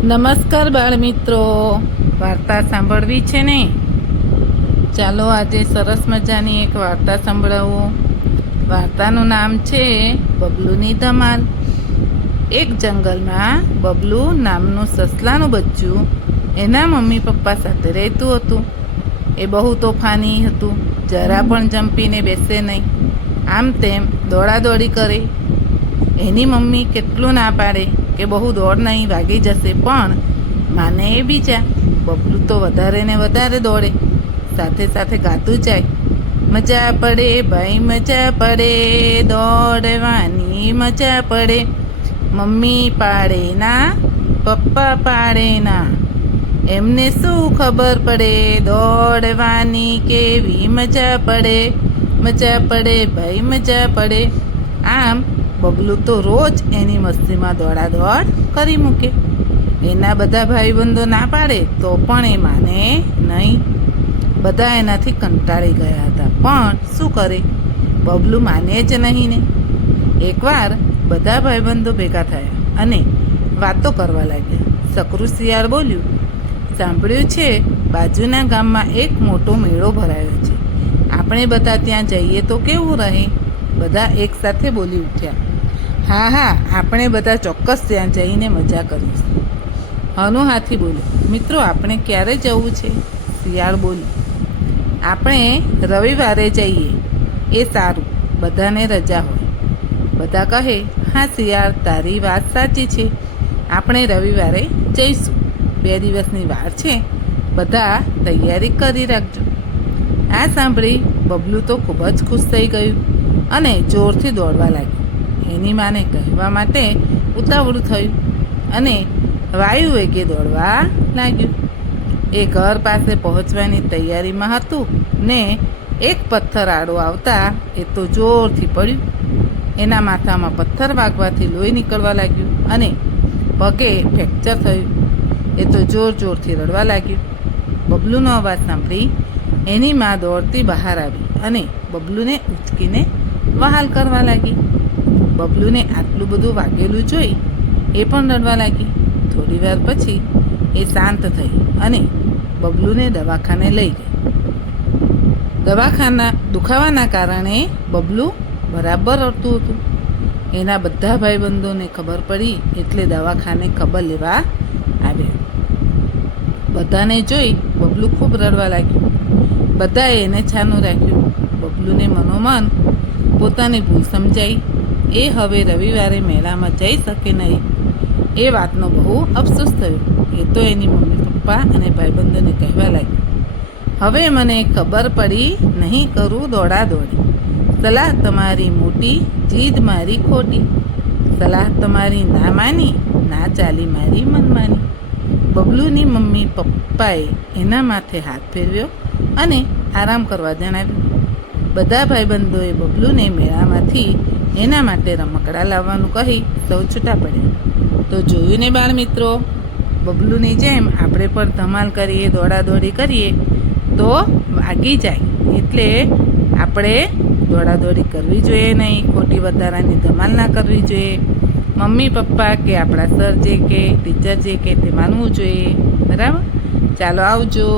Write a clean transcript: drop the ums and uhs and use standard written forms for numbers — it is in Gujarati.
નમસ્કાર બાળ મિત્રો, વાર્તા સાંભળવી છે ને? ચાલો આજે સરસ મજાની એક વાર્તા સંભળાવું. વાર્તાનું નામ છે બબલુની ધમાલ. એક જંગલમાં બબલુ નામનું સસલાનું બચ્ચું એના મમ્મી પપ્પા સાથે રહેતું હતું. એ બહુ તોફાની હતું, જરા પણ જંપીને બેસે નહીં, આમ તેમ દોડાદોડી કરે. એની મમ્મી કેટલું ના પાડે કે બહુ દોડ નહીં, વાગી જશે, પણ માને એ બીજા. બબલુ તો વધારે ને વધારે દોડે, સાથે સાથે ગાતું જાય, મજા પડે ભાઈ મજા પડે, દોડવાની મજા પડે, મમ્મી પાડે ના પપ્પા પાડે ના, એમને શું ખબર પડે, દોડવાની કેવી મજા પડે ભાઈ મજા પડે. આમ બબલુ તો રોજ એની મસ્તીમાં દોડાદોડ કરી મૂકે. એના બધા ભાઈબંધો ના પાડે તો પણ એ માને નહીં. બધા એનાથી કંટાળી ગયા હતા, પણ શું કરે, બબલુ માને જ નહીં ને. એકવાર બધા ભાઈબંધો ભેગા થયા અને વાતો કરવા લાગ્યા. સકરું શિયાળ બોલ્યું, સાંભળ્યું છે બાજુના ગામમાં એક મોટો મેળો ભરાયો છે, આપણે બધા ત્યાં જઈએ તો કેવું રહે? બધા એક સાથે બોલી ઉઠ્યા, હા હા, આપણે બધા ચોક્કસ ત્યાં જઈને મજા કરીશું. હનુ હાથી બોલ્યો, મિત્રો આપણે ક્યારે જવું છે? શિયાળ બોલ્યું, આપણે રવિવારે જઈએ, એ સારું, બધાને રજા હોય. બધા કહે, હા શિયાળ, તારી વાત સાચી છે, આપણે રવિવારે જઈશું. 2 દિવસની વાર છે, બધા તૈયારી કરી રાખજો. આ સાંભળી બબલુ તો ખૂબ જ ખુશ થઈ ગયું અને જોરથી દોડવા લાગ્યું. એની માને કહેવા માટે ઉતાવળું થયું અને વાયુ વેગે દોડવા લાગ્યું. એ ઘર પાસે પહોંચવાની તૈયારીમાં હતું ને એક પથ્થર આડો આવતા એ તો જોરથી પડ્યું. એના માથામાં પથ્થર વાગવાથી લોહી નીકળવા લાગ્યું અને પગે ફ્રેક્ચર થયું. એ તો જોરથી રડવા લાગ્યું. બબલુનો અવાજ સાંભળી એની મા દોડતી બહાર આવી અને બબલુને ઉચકીને વહાલ કરવા લાગી. બબલુને આટલું બધું વાગેલું જોઈ એ પણ રડવા લાગી. થોડી વાર પછી એ શાંત થઈ અને બબલુને દવાખાને લઈ ગઈ. દુખાવાના કારણે બબલુ બરાબર રડતું હતું. એના બધા ભાઈબંધોને ખબર પડી એટલે દવાખાને ખબર લેવા આવ્યા. બધાને જોઈ બબલુ ખૂબ રડવા લાગ્યું. બધાએ એને છાનું રાખ્યું. બબલુને મનોમન પોતાની ભૂલ સમજાઈ. એ હવે રવિવારે મેળામાં જઈ શકે નહીં. એ વાતનો બહુ અફસોસ થયો. એ તો એની મમ્મી પપ્પા અને ભાઈબંધોને કહેવા લાગ્યો, હવે મને ખબર પડી, નહીં કરું દોડાદોડી. સલાહ તમારી મોટી, જીદ મારી ખોટી. સલાહ તમારી ના માની, ના ચાલી મારી મનમાની. બબલુની મમ્મી પપ્પાએ એના માથે હાથ ફેરવ્યો અને આરામ કરવા જણાવ્યું. બધા ભાઈબંધોએ બબલુને મેળામાંથી એના માટે રમકડા લાવવાનું કહી સૌ છૂટા પડ્યા. તો જોયું ને બાળ મિત્રો, બબલુની જેમ આપણે પણ ધમાલ કરીએ, દોડાદોડી કરીએ તો વાગી જાય. એટલે આપણે દોડાદોડી કરવી જોઈએ નહીં, ખોટી વધારાની ધમાલ ના કરવી જોઈએ. મમ્મી પપ્પા કે આપણા સર જે કે ટીચર જે કે તે માનવું જોઈએ. બરાબર? ચાલો આવજો.